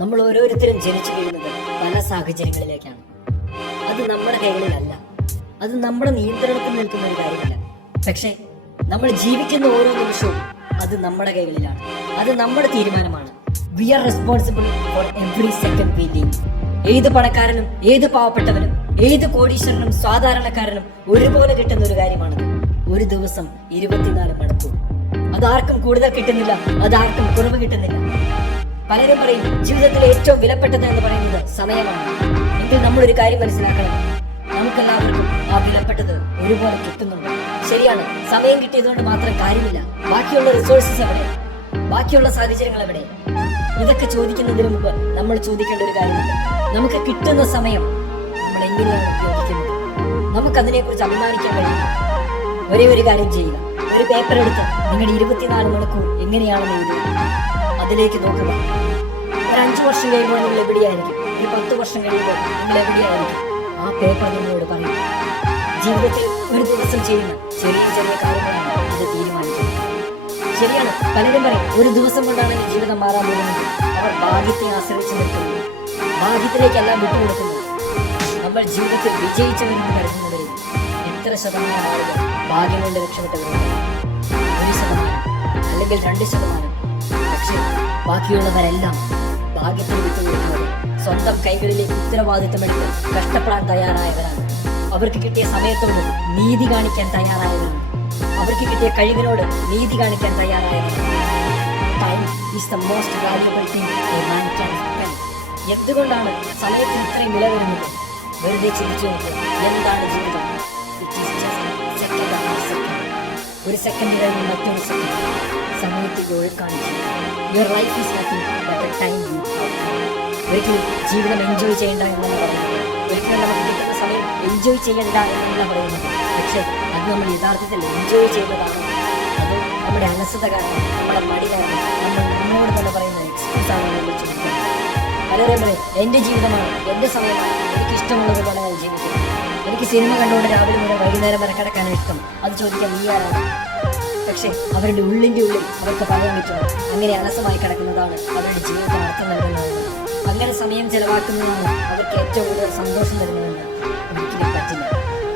നമ്മൾ ഓരോരുത്തരും ജനിച്ചു വീഴുന്നത് പല സാഹചര്യങ്ങളിലേക്കാണ്. അത് നമ്മുടെ കൈകളിലല്ല, അത് നമ്മുടെ നിയന്ത്രണത്തിൽ നിൽക്കുന്ന ഒരു കാര്യമല്ല. പക്ഷേ നമ്മൾ ജീവിക്കുന്ന ഓരോ നിമിഷവും അത് നമ്മുടെ കൈകളിലാണ്, അത് നമ്മുടെ തീരുമാനമാണ്. We are responsible for every second we leave. ഏത് പണക്കാരനും ഏത് പാവപ്പെട്ടവനും ഏത് കോടീശ്വരനും സാധാരണക്കാരനും ഒരുപോലെ കിട്ടുന്ന ഒരു കാര്യമാണത്. ഒരു ദിവസം 24 മണിക്കൂർ. അതാർക്കും കൂടുതൽ കിട്ടുന്നില്ല, അതാർക്കും കുറവ് കിട്ടുന്നില്ല. പലരും പറയും ജീവിതത്തിലെ ഏറ്റവും വിലപ്പെട്ടത് എന്ന് പറയുന്നത് സമയമാണ്. എങ്കിൽ നമ്മളൊരു കാര്യം മനസ്സിലാക്കണം, നമുക്കെല്ലാവർക്കും ആ വിലപ്പെട്ടത് ഒരുപോലെ കിട്ടുന്നുണ്ട്. ശരിയാണ്, സമയം കിട്ടിയതുകൊണ്ട് മാത്രം കാര്യമില്ല. ബാക്കിയുള്ള റിസോഴ്സസ് എവിടെ, ബാക്കിയുള്ള സാഹചര്യങ്ങൾ എവിടെ? ഇതൊക്കെ ചോദിക്കുന്നതിന് മുമ്പ് നമ്മൾ ചോദിക്കേണ്ട ഒരു കാര്യമുണ്ട്. നമുക്ക് കിട്ടുന്ന സമയം നമ്മൾ എങ്ങനെയാണ് ഉപയോഗിക്കുന്നത്? നമുക്കതിനെ കുറിച്ച് അഭിമാനിക്കാൻ കഴിയും. ഒരേ ഒരു കാര്യം ചെയ്യുക, ഒരു പേപ്പർ എടുത്ത് നിങ്ങളുടെ 24 മണിക്കൂർ എങ്ങനെയാണെന്ന് എഴുതുക. അതിലേക്ക് നോക്കുക. ഒരു 5 വർഷം കഴിയുമ്പോൾ നിങ്ങൾ എവിടെയായിരിക്കും? ഒരു 10 വർഷം കഴിയുമ്പോൾ നിങ്ങൾ എവിടെയായിരിക്കും? ആ പേപ്പർ നിങ്ങളോട് പറയും. ജീവിതത്തിൽ ഒരു ദിവസം ചെയ്യുന്ന ചെറിയ ചെറിയ കാര്യങ്ങളാണ് അത് തീരുമാനിക്കുന്നത്. ശരിയാണ്, പലരും പറയും ഒരു ദിവസം കൊണ്ടാണ് എന്റെ ജീവിതം മാറാൻ പോകുന്നത്. അവർ ഭാഗ്യത്തെ ആശ്രയിച്ച് നിൽക്കുന്നു, ഭാഗ്യത്തിലേക്കെല്ലാം വിട്ടുകൊടുക്കുന്നു. നമ്മൾ ജീവിതത്തിൽ വിജയിച്ചവരെന്ന് കരുതുന്നവരിൽ എത്ര ശതമാനം ആളുകൾ ഭാഗ്യം കൊണ്ട് രക്ഷപ്പെട്ടവരുണ്ട്? 1% അല്ലെങ്കിൽ 2%. പക്ഷേ ബാക്കിയുള്ളവരെല്ലാം ഭാഗ്യത്തിന് വിട്ടുകൊടുക്കുന്നവർ സ്വന്തം കൈകളിലേക്ക് ഉത്തരവാദിത്തമെടുത്ത് കഷ്ടപ്പെടാൻ തയ്യാറായവരാണ്. അവർക്ക് കിട്ടിയ സമയത്തോട് നീതി കാണിക്കാൻ തയ്യാറായവരാണ്. അവർക്ക് കിട്ടിയ കഴിവിനോട് നീതി കാണിക്കാൻ തയ്യാറായവരാണ്. Time is the most valuable thing a man can spend. എന്തുകൊണ്ടാണ് സമയത്തിന് ഇത്രയും വില വരുന്നത്? വെറുതെ ചിന്തിച്ചു നോക്കുക, എന്താണ് ജീവിതം? It is just second after second. ഒരു സെക്കൻഡ് കഴിഞ്ഞ് മറ്റൊരു സെക്കൻഡ്. സമയത്തേക്ക് ഒഴുക്കാണിച്ചു. Your life is nothing but a time you have. ഒരിക്കലും ജീവിതം എൻജോയ് ചെയ്യേണ്ട എന്നാണ് പറയുന്നത്. ഒരിക്കലും നമുക്ക് കിട്ടുന്ന സമയം എൻജോയ് ചെയ്യേണ്ട എന്നല്ല പറയുന്നത്. പക്ഷെ അത് നമ്മൾ യഥാർത്ഥത്തിൽ എൻജോയ് ചെയ്യുന്നതാണ്. അത് നമ്മുടെ അലസത കാരണം, നമ്മുടെ മടി കാരണം, നമ്മൾ നമ്മളോട് തന്നെ പറയുന്ന എക്സ്ക്യൂസ് ആണ് നമ്മൾ ചിന്തിക്കുന്നത്. പലരും പറയും എൻ്റെ ജീവിതമാണ്, എൻ്റെ സമയമാണ്, എനിക്ക് ഇഷ്ടമുള്ളത് പോലെ ഞാൻ ജീവിക്കും. എനിക്ക് സിനിമ കണ്ടുകൊണ്ട് രാവിലെ മുതൽ വൈകുന്നേരം വരെ കിടക്കാനാണ് ഇഷ്ടം. അത് ചോദിക്കാൻ നീ ആരാണ്? പക്ഷെ അവരുടെ ഉള്ളിൻ്റെ ഉള്ളിൽ അവർക്ക് പറയാൻ പറ്റുമോ അങ്ങനെ അലസമായി കിടക്കുന്നതാണ് അവരുടെ ജീവിതത്തിന് അർത്ഥം നൽകുന്നത്? അങ്ങനെ സമയം ചെലവാക്കുന്നതാണ് അവർക്ക് ഏറ്റവും കൂടുതൽ സന്തോഷം തരുന്നതെന്ന് ഒരിക്കലും പറ്റില്ല.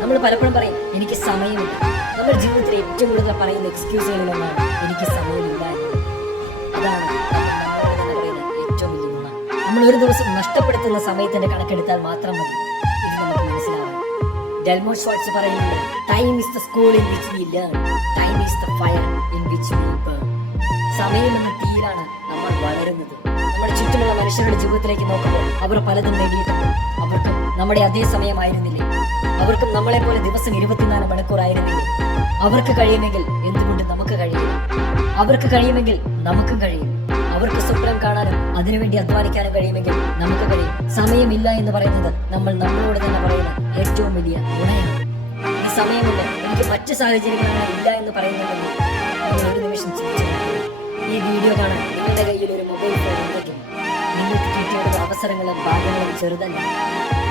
നമ്മൾ പലപ്പോഴും പറയും എനിക്ക് സമയമില്ല. നമ്മുടെ ജീവിതത്തിൽ ഏറ്റവും കൂടുതൽ പറയുന്ന എക്സ്ക്യൂസുകളിലൊന്നാണ് എനിക്ക് സമയമില്ല എന്നത്. അതാണ് നമ്മളോട് പറയുന്ന ഏറ്റവും വലിയ ഗുണം. നമ്മൾ ഒരു ദിവസം നഷ്ടപ്പെടുത്തുന്ന സമയത്തിന്റെ കണക്കെടുത്താൽ മാത്രം മതി ഇത് നമുക്ക് മനസ്സിലാവാൻ. ഡെൽമോ ഷ്വാർട്സ് പറയുന്നുണ്ട്, time is the school in which we learn, time is the fire in which we burn. സമയം എന്ന തീയിലാണ് നമ്മൾ വളരുന്നത്. നമ്മുടെ ചുറ്റുമുള്ള മനുഷ്യരുടെ ജീവിതത്തിലേക്ക് നോക്കുമ്പോൾ അവർ പലതും നേടിയിട്ടുണ്ട്. അവർക്കും നമ്മുടെ അതേ സമയമായിരുന്നില്ലേ? അവർക്കും നമ്മളെ പോലെ ദിവസം 24 മണിക്കൂർ ആയിരുന്നില്ലേ? അവർക്ക് കഴിയുമെങ്കിൽ എന്തുകൊണ്ട് നമുക്ക് കഴിയില്ല? അവർക്ക് കഴിയുമെങ്കിൽ നമുക്കും കഴിയും. അവർക്ക് സ്വപ്നം കാണാനും അതിനുവേണ്ടി അധ്വാനിക്കാനും കഴിയുമെങ്കിൽ നമുക്ക് കഴിയും. സമയമില്ല എന്ന് പറയുന്നത് നമ്മൾ നമ്മളോട് തന്നെ പറയുന്ന ഏറ്റവും വലിയ ഗുണയാണ്. ഈ സമയമില്ല, എനിക്ക് മറ്റു സാഹചര്യങ്ങളാണ് ഇല്ല എന്ന് പറയുന്നുണ്ടെങ്കിൽ നിങ്ങൾ ഒരു നിമിഷം ചിന്തിച്ചു. ഈ വീഡിയോ കാണാൻ നിങ്ങളുടെ കയ്യിൽ ഒരു മൊബൈൽ ഫോൺ ഉണ്ടെങ്കിൽ നിങ്ങൾക്ക് കിട്ടിയുള്ള അവസരങ്ങളും ഭാഗ്യങ്ങളും ചെറുതല്ല.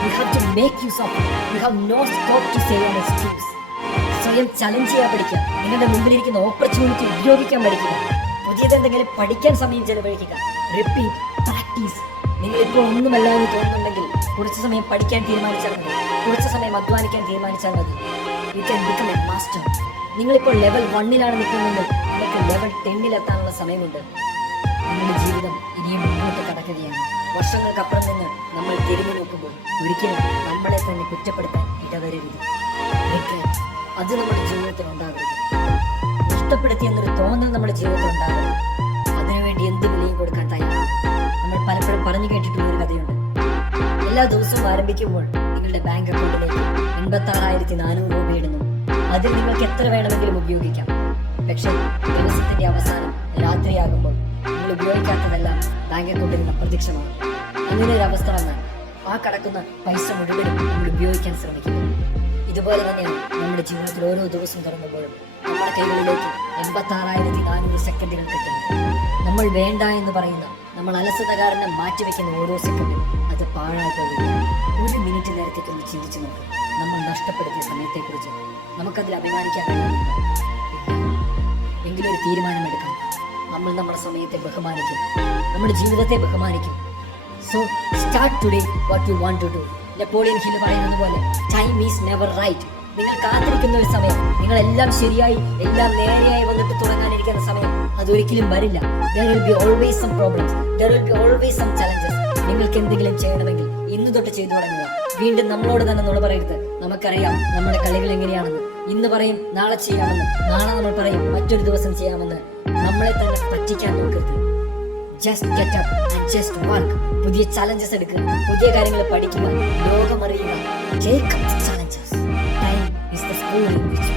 You have to make use of it. You have no scope to say an excuse. സ്വയം ചലഞ്ച് ചെയ്യാൻ പഠിക്കുക. നിങ്ങളുടെ മുമ്പിലിരിക്കുന്ന ഓപ്പർച്യൂണിറ്റി ഉപയോഗിക്കാൻ പഠിക്കുക. പുതിയതെന്തെങ്കിലും പഠിക്കാൻ സമയം ചെലവഴിക്കുക. Repeat, practice. നിങ്ങളിപ്പോൾ ഒന്നുമല്ല എന്ന് തോന്നുന്നുണ്ടെങ്കിൽ കുറച്ച് സമയം പഠിക്കാൻ തീരുമാനിച്ചാൽ മതി, കുറച്ച് സമയം അധ്വാനിക്കാൻ തീരുമാനിച്ചാൽ മതി. You can become a master. നിങ്ങളിപ്പോൾ ലെവൽ 1 നിൽക്കുന്നുണ്ടെങ്കിൽ നിങ്ങൾക്ക് ലെവൽ 10 എത്താനുള്ള സമയമുണ്ട്. നിങ്ങളുടെ ജീവിതം ഇനിയും മുന്നോട്ട് കടക്കുകയാണ്. വർഷങ്ങൾക്കപ്പുറം നിന്ന് നമ്മൾ തിരിഞ്ഞു നോക്കുമ്പോൾ ഒരിക്കലും നമ്മളെ തന്നെ കുറ്റപ്പെടുത്താൻ ഇടവരരുത്. അത് നമ്മുടെ ജീവിതത്തിൽ ഉണ്ടാകരുത്. നഷ്ടപ്പെടുത്തി എന്നൊരു തോന്നൽ നമ്മുടെ ജീവിതത്തിൽ ഉണ്ടാകരുത്. അതിനുവേണ്ടി എന്ത് വിലയും കൊടുക്കാൻ തയ്യാറാണ്. നമ്മൾ പലപ്പോഴും പറഞ്ഞു കേട്ടിട്ടുള്ള ഒരു കഥയുണ്ട്. എല്ലാ ദിവസവും ആരംഭിക്കുമ്പോൾ നിങ്ങളുടെ ബാങ്ക് അക്കൗണ്ടിലേക്ക് 86,400 രൂപ ഇടുന്നു. അതിൽ നിങ്ങൾക്ക് എത്ര വേണമെങ്കിലും ഉപയോഗിക്കാം. പക്ഷേ ദിവസത്തിന്റെ അവസാനം രാത്രിയാകുമ്പോൾ നിങ്ങൾ ഉപയോഗിക്കാത്തതെല്ലാം ബാങ്ക് അക്കൗണ്ടിൽ നിന്ന് അപ്രത്യക്ഷമാണ്. അങ്ങനെ ഒരു അവസ്ഥ വന്നാൽ ആ കടക്കുന്ന പൈസ മുഴുവനും നമ്മൾ ഉപയോഗിക്കാൻ ശ്രമിക്കുന്നു. ഇതുപോലെ തന്നെയാണ് നമ്മുടെ ജീവിതത്തിൽ ഓരോ ദിവസവും തുടങ്ങുമ്പോഴും നമ്മുടെ കൈകളിലേക്ക് 86,400 സെക്കൻഡുകൾ കിട്ടുന്നു. നമ്മൾ വേണ്ട എന്ന് പറയുന്ന, നമ്മൾ അലസത കാരണം മാറ്റിവെക്കുന്ന ഓരോ സെക്കൻഡും അത് പാഴായി പോകുകയാണ്. ഒരു മിനിറ്റ് നേരത്തേക്കൊന്ന് ചിന്തിച്ചു നോക്കുക. നമ്മൾ നഷ്ടപ്പെടുത്തിയ സമയത്തെക്കുറിച്ച് നമുക്കതിൽ അഭിമാനിക്കാൻ കഴിയുന്നില്ല. എങ്കിലും ഒരു തീരുമാനമെടുക്കണം. നമ്മൾ നമ്മുടെ സമയത്തെ ബഹുമാനിക്കും, നമ്മുടെ ജീവിതത്തെ ബഹുമാനിക്കും. So start today what you want to do. Napoleon Hill പറയുന്നത് പോലെ ടൈം ഈസ് നെവർ റൈറ്റ്. നിങ്ങൾ കാത്തിരിക്കുന്ന ഒരു സമയം, നിങ്ങൾ എല്ലാം ശരിയായി എല്ലാം നേരെയായി വന്നിട്ട് തുടങ്ങാനിരിക്കുന്ന സമയം അതൊരിക്കലും വരില്ല. There will be always some problems, there will be always some challenges. നിങ്ങൾക്ക് എന്തെങ്കിലും ചെയ്യണമെങ്കിൽ ഇന്ന് തൊട്ട് ചെയ്തു തുടങ്ങുക. വീണ്ടും നമ്മളോട് തന്നെ നുണ പറയരുത്. നമുക്കറിയാം നമ്മുടെ കളികൾ എങ്ങനെയാണെന്ന്. ഇന്ന് പറയും നാളെ ചെയ്യാമെന്ന്, നാളെ നമ്മൾ പറയും മറ്റൊരു ദിവസം ചെയ്യാമെന്ന്. നമ്മളെ തന്നെ പറ്റിക്കാൻ നോക്കരുത്. Just get up and just work. പുതിയ ചലഞ്ചസ് എടുക്കുക, പുതിയ കാര്യങ്ങൾ പഠിക്കുക, ലോകം അറിയുക. Take up the challenges. Time is the school in which